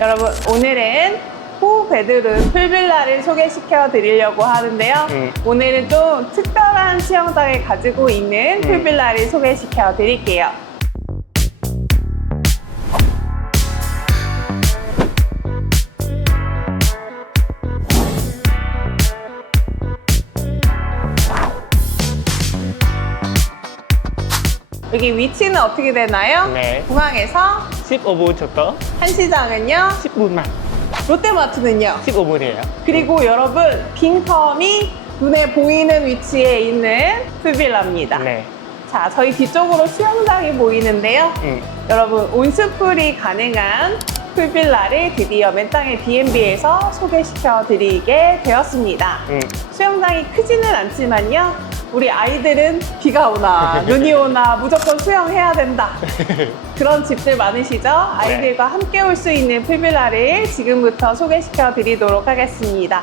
여러분 오늘은 호 베드룸 풀빌라를 소개시켜 드리려고 하는데요. 음. 오늘은 좀 특별한 수영장을 가지고 있는 음. 풀빌라를 소개시켜 드릴게요. 여기 위치는 어떻게 되나요? 네. 공항에서 15분 정도? 한시장은요, 10분만. 롯데마트는요. 15분이에요. 그리고 여러분 빙텀이 눈에 보이는 위치에 있는 풀빌라입니다. 네. 자, 저희 뒤쪽으로 수영장이 보이는데요. 음. 여러분 온수풀이 가능한 풀빌라를 드디어 맨땅의 B&B에서 소개시켜 드리게 되었습니다. 음. 수영장이 크지는 않지만요. 우리 아이들은 비가 오나 눈이 오나 무조건 수영해야 된다. 그런 집들 많으시죠? 아이들과 함께 올 수 있는 풀빌라를 지금부터 소개시켜 드리도록 하겠습니다.